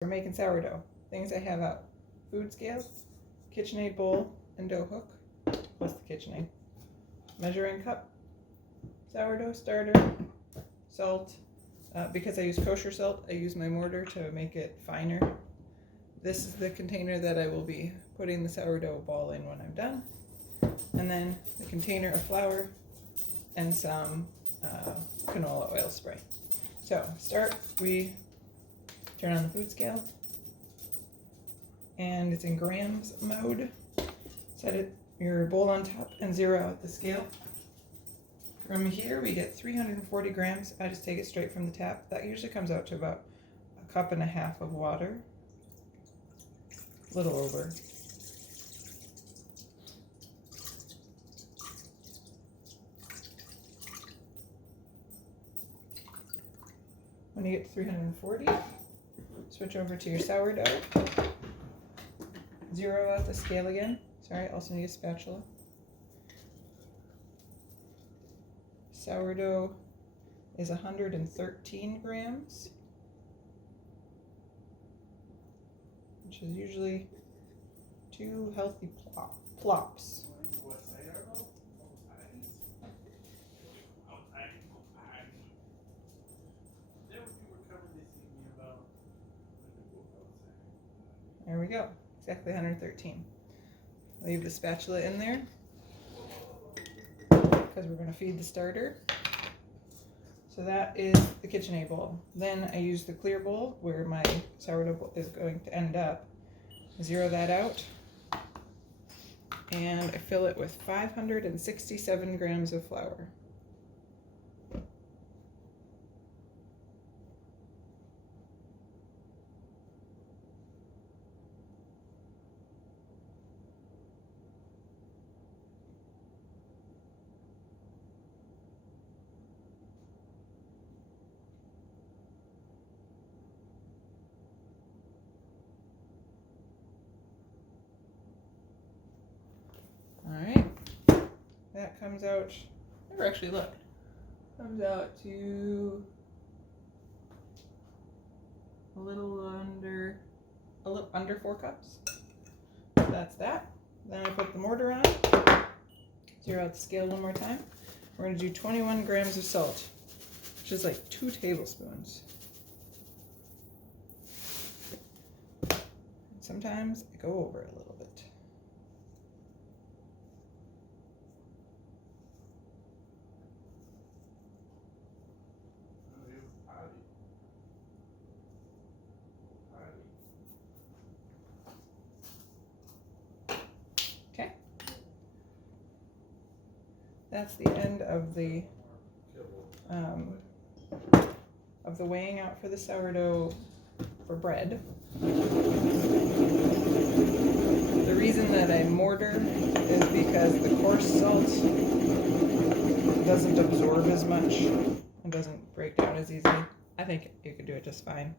We're making sourdough. Things I have out: food scale, KitchenAid bowl, and dough hook. Plus the KitchenAid. Measuring cup, sourdough starter, salt. Because I use kosher salt, I use my mortar to make it finer. This is the container that I will be putting the sourdough ball in when I'm done. And then the container of flour and some canola oil spray. So we turn on the food scale and it's in grams mode. Set your bowl on top and zero out the scale. From here we get 340 grams. I just take it straight from the tap. That usually comes out to about 1.5 cups of water. A little over. When you get to 340, switch over to your sourdough. Zero out the scale again. Sorry, also need a spatula. Sourdough is 113 grams, which is usually 2 healthy plops. There we go, exactly 113. Leave the spatula in there because we're going to feed the starter. So that is the KitchenAid bowl. Then I use the clear bowl where my sourdough is going to end up. Zero that out. And I fill it with 567 grams of flour. Alright, that comes out, never actually looked, comes out to a little under 4 cups. So that's that. Then I put the mortar on, zero out the scale one more time. We're going to do 21 grams of salt, which is like 2 tablespoons. Sometimes I go over a little bit. Okay. That's the end of the weighing out for the sourdough for bread. The reason that I mortar is because the coarse salt doesn't absorb as much and doesn't break down as easily. I think you could do it just fine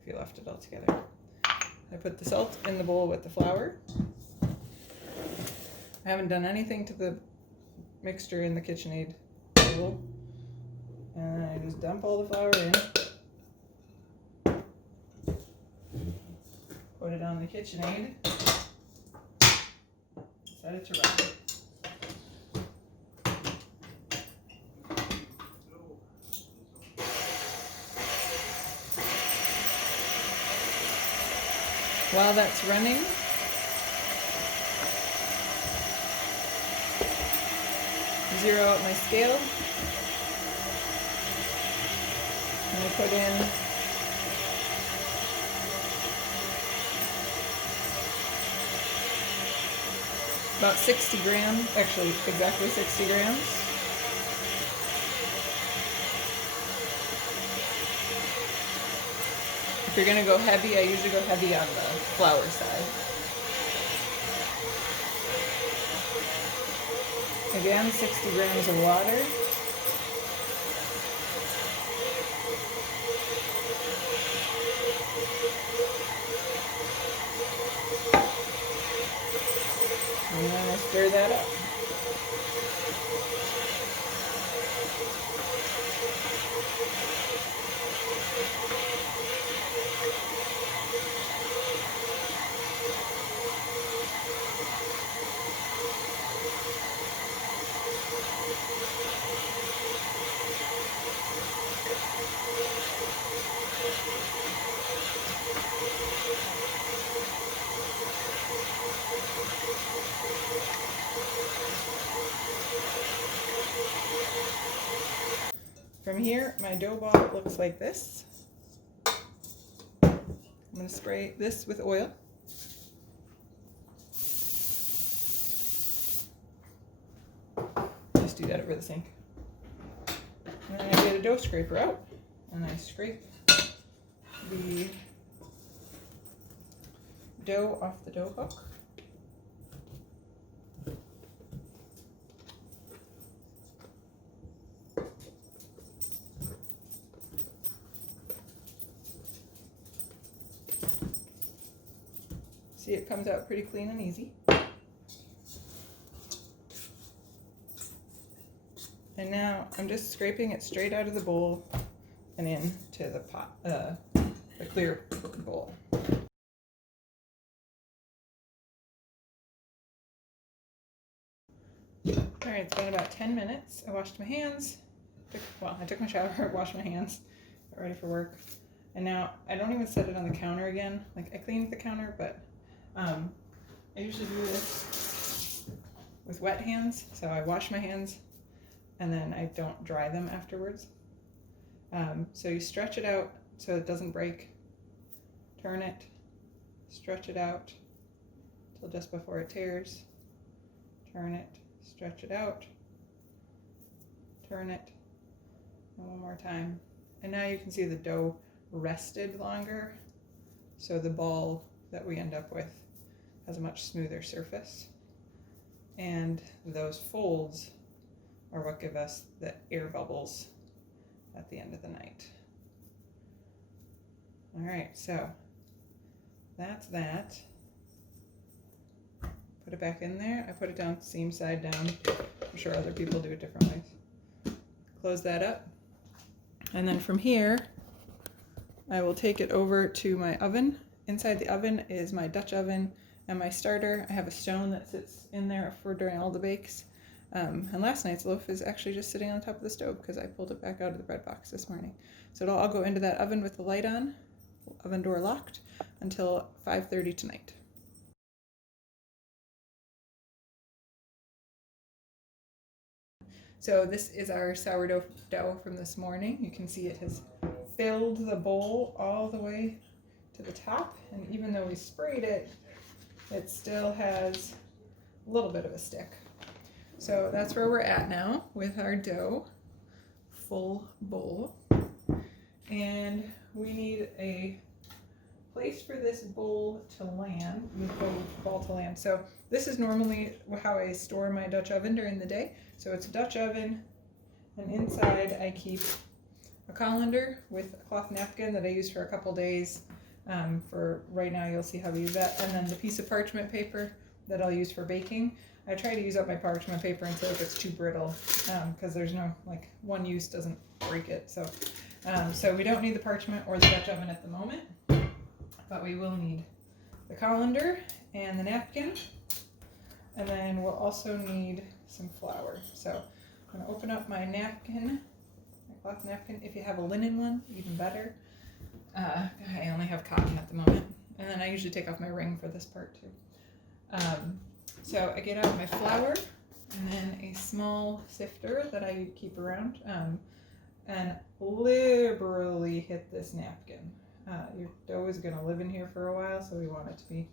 if you left it all together. I put the salt in the bowl with the flour. I haven't done anything to the mixture in the KitchenAid bowl. And I just dump all the flour in. Put it on the KitchenAid. Set it to run. While that's running, zero out my scale. And I put in about 60 grams, actually exactly 60 grams. If you're gonna go heavy, I usually go heavy on the flour side. Again, 60 grams of water. And then I stir that up. here, my dough ball looks like this. I'm going to spray this with oil. Just do that over the sink. And then I get a dough scraper out and I scrape the dough off the dough hook. See, it comes out pretty clean and easy. And now I'm just scraping it straight out of the bowl and into the pot, the clear bowl. All right, it's been about 10 minutes. I washed my hands. I took my shower, washed my hands, got ready for work. And now I don't even set it on the counter again. Like, I cleaned the counter, but I usually do this with wet hands. So I wash my hands and then I don't dry them afterwards. So you stretch it out so it doesn't break. Turn it, stretch it out till just before it tears. Turn it, stretch it out, turn it, and one more time. And now you can see the dough rested longer, so the ball that we end up with has a much smoother surface. And those folds are what give us the air bubbles at the end of the night. All right, so that's that. Put it back in there. I put it down seam side down. I'm sure other people do it different ways. Close that up. And then from here, I will take it over to my oven. Inside the oven is my Dutch oven and my starter. I have a stone that sits in there for during all the bakes. And last night's loaf is actually just sitting on the top of the stove because I pulled it back out of the bread box this morning. So it'll all go into that oven with the light on, oven door locked, until 5:30 tonight. So this is our sourdough dough from this morning. You can see it has filled the bowl all the way to the top. And even though we sprayed it, it still has a little bit of a stick. So that's where we're at now with our dough, full bowl. And we need a place for this bowl to land, the ball to land. So this is normally how I store my Dutch oven during the day. So it's a Dutch oven, and inside I keep a colander with a cloth napkin that I use for a couple days. For right now, you'll see how we use that. And then the piece of parchment paper that I'll use for baking. I try to use up my parchment paper until it gets too brittle, because there's no, like, one use doesn't break it. So we don't need the parchment or the Dutch oven at the moment, but we will need the colander and the napkin. And then we'll also need some flour. So I'm gonna open up my napkin, my cloth napkin. If you have a linen one, even better. I only have cotton at the moment. And then I usually take off my ring for this part too. So I get out my flour and then a small sifter that I keep around, and liberally hit this napkin. Your dough is going to live in here for a while, so we want it to be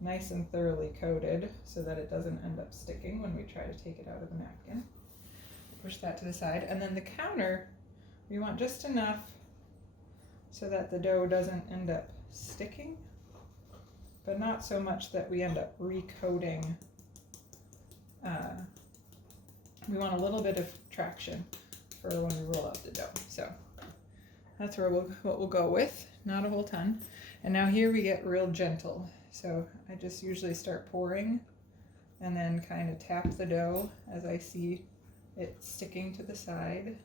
nice and thoroughly coated so that it doesn't end up sticking when we try to take it out of the napkin. Push that to the side, and then the counter, we want just enough so that the dough doesn't end up sticking, but not so much that we end up recoating. We want a little bit of traction for when we roll out the dough. So that's what we'll go with, not a whole ton. And now here we get real gentle. So I just usually start pouring and then kind of tap the dough as I see it sticking to the side,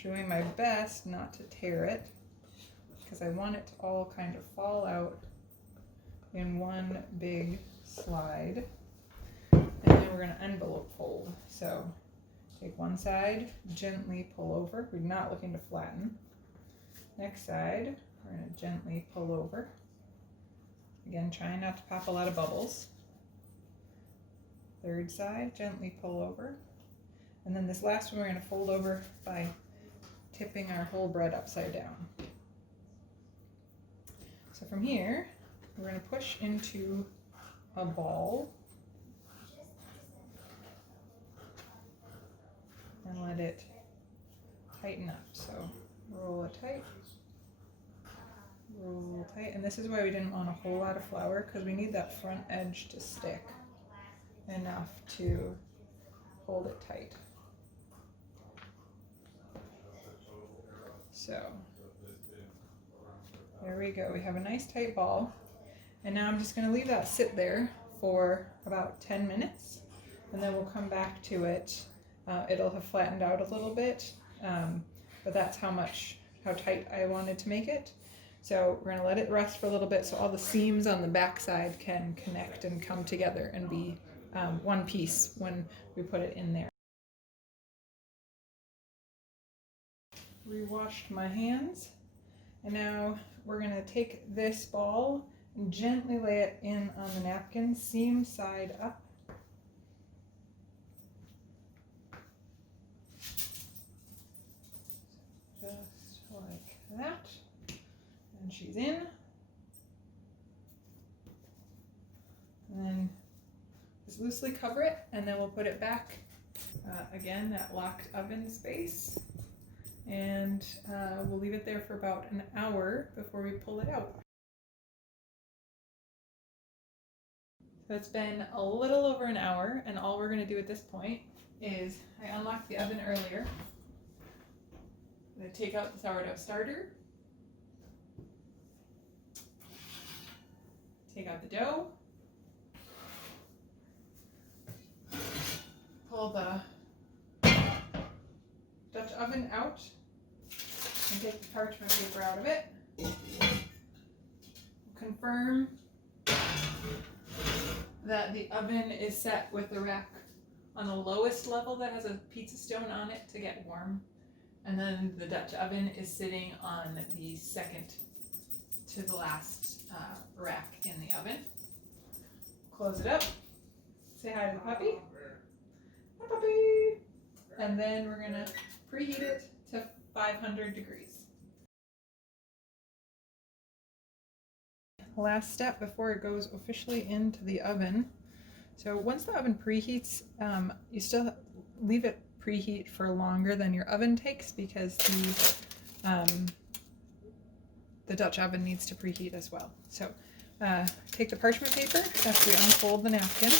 doing my best not to tear it because I want it to all kind of fall out in one big slide. And then we're going to envelope fold. So take one side, gently pull over. We're not looking to flatten. Next side, we're going to gently pull over. Again, trying not to pop a lot of bubbles. Third side, gently pull over. And then this last one we're going to fold over by tipping our whole bread upside down. So from here, we're going to push into a ball and let it tighten up. So roll it tight, roll tight. And this is why we didn't want a whole lot of flour, because we need that front edge to stick enough to hold it tight. So there we go. We have a nice tight ball. And now I'm just going to leave that sit there for about 10 minutes, and then we'll come back to it. It'll have flattened out a little bit, but that's how tight I wanted to make it. So we're going to let it rest for a little bit so all the seams on the back side can connect and come together and be one piece when we put it in there. Re-washed my hands, and now we're going to take this ball and gently lay it in on the napkin, seam side up. Just like that. And she's in. And then just loosely cover it, and then we'll put it back again, that locked oven space. And we'll leave it there for about an hour before we pull it out. So it's been a little over an hour, and all we're going to do at this point is, I unlocked the oven earlier. I'm going to take out the sourdough starter, take out the dough, pull the Dutch oven out, and take the parchment paper out of it. Confirm that the oven is set with the rack on the lowest level that has a pizza stone on it to get warm. And then the Dutch oven is sitting on the second to the last rack in the oven. Close it up. Say hi to the puppy. Hi, puppy. And then we're going to preheat it to 500 degrees. Last step before it goes officially into the oven. So once the oven preheats, you still leave it preheat for longer than your oven takes, because the Dutch oven needs to preheat as well. So take the parchment paper after we unfold the napkin.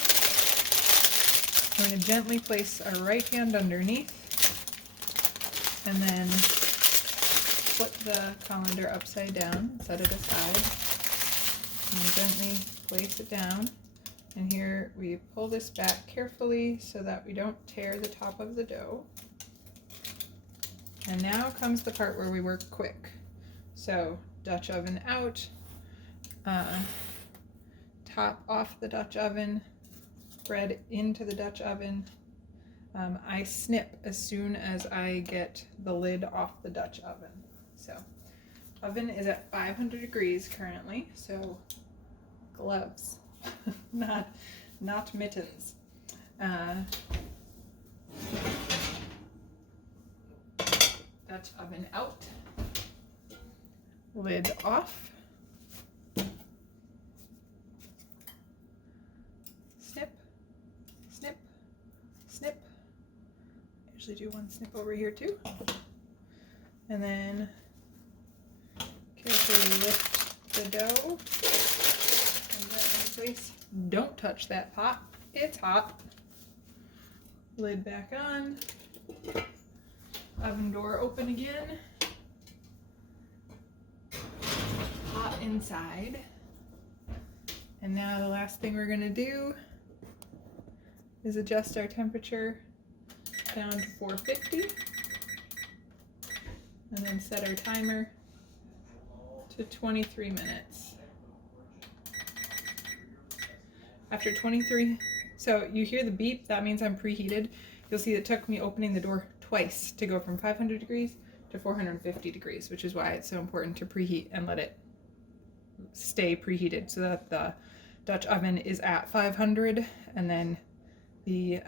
I'm going to gently place our right hand underneath, and then flip the colander upside down, set it aside, and gently place it down. And here we pull this back carefully so that we don't tear the top of the dough. And now comes the part where we work quick. So Dutch oven out, top off the Dutch oven, bread into the Dutch oven. I snip as soon as I get the lid off the Dutch oven. So oven is at 500 degrees currently, so gloves, not mittens. Dutch oven out, lid off, snip, snip, snip. I usually do one snip over here too. And then carefully lift the dough and that in place. Don't touch that pot, it's hot. Lid back on, oven door open again, hot inside. And now the last thing we're going to do is adjust our temperature down to 450, and then set our timer to 23 minutes. After 23, so you hear the beep, that means I'm preheated. You'll see it took me opening the door twice to go from 500 degrees to 450 degrees, which is why it's so important to preheat and let it stay preheated so that the Dutch oven is at 500, and then the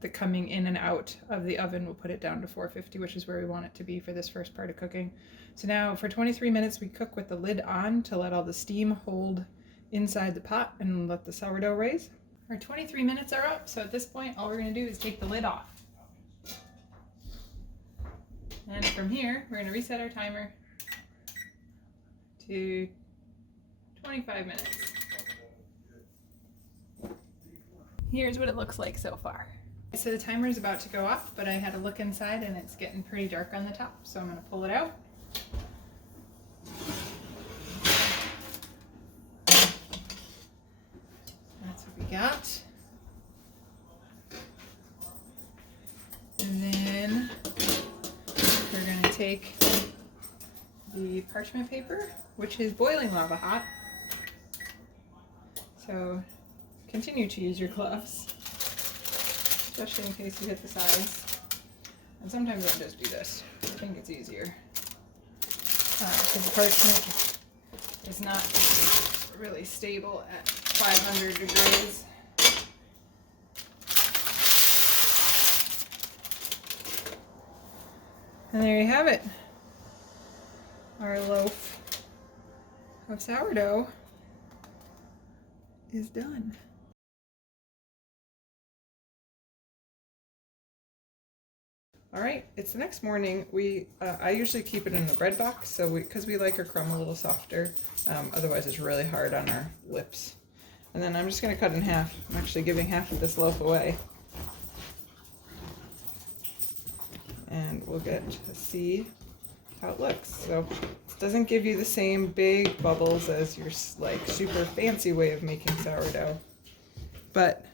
the coming in and out of the oven will put it down to 450, which is where we want it to be for this first part of cooking. So now for 23 minutes we cook with the lid on to let all the steam hold inside the pot and let the sourdough raise. Our 23 minutes are up, so at this point all we're going to do is take the lid off. And from here we're going to reset our timer to 25 minutes. Here's what it looks like so far. So the timer is about to go off, but I had a look inside and it's getting pretty dark on the top, so I'm going to pull it out. That's what we got. And then we're going to take the parchment paper, which is boiling lava hot. So continue to use your gloves, especially in case you hit the sides. And sometimes I'll just do this. I think it's easier. Because the parchment is not really stable at 500 degrees. And there you have it. Our loaf of sourdough is done. All right, it's the next morning. I usually keep it in the bread box, so because we like our crumb a little softer. Otherwise, it's really hard on our lips. And then I'm just going to cut in half. I'm actually giving half of this loaf away, and we'll get to see how it looks. So it doesn't give you the same big bubbles as your like super fancy way of making sourdough, but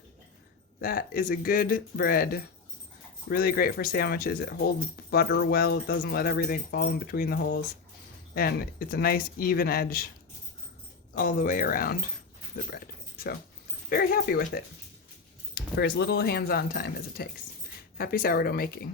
that is a good bread. Really great for sandwiches. It holds butter well. It doesn't let everything fall in between the holes. And it's a nice even edge all the way around the bread. So very happy with it for as little hands-on time as it takes. Happy sourdough making.